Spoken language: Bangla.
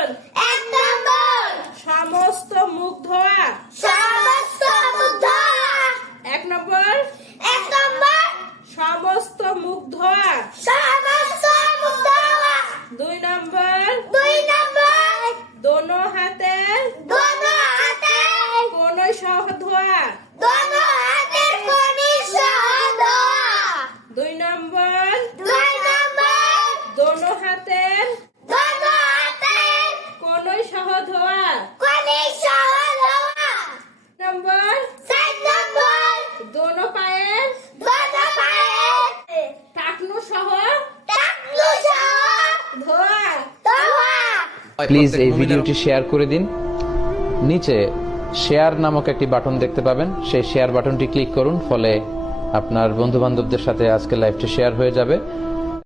নম্বর এক নম্বর সমস্ত মুখ ধোয়া। সমস্ত মুখ ধোয়া। এক নম্বর। এক নম্বর। সমস্ত মুখ ধোয়া। সমস্ত মুখ ধোয়া। দুই নম্বর। দুই নম্বর। দোনো হাতে। দোনো হাতে। কোনো সহ ধোয়া। দোনো হাতে কোনো সহ ধোয়া। দুই নম্বর। দুই সহজ হওয়া সহজ হওয়া নম্বর সাত নম্বর দোনো দোনো টাকনু সহ টাকনু সহ ধোয়া ধোয়া প্লিজ এই ভিডিওটি শেয়ার করে দিন। নিচে শেয়ার নামক একটি বাটন দেখতে পাবেন। সেই শেয়ার বাটনটি ক্লিক করুন ফলে আপনার বন্ধু বান্ধবদের সাথে আজকে লাইভটি শেয়ার হয়ে যাবে।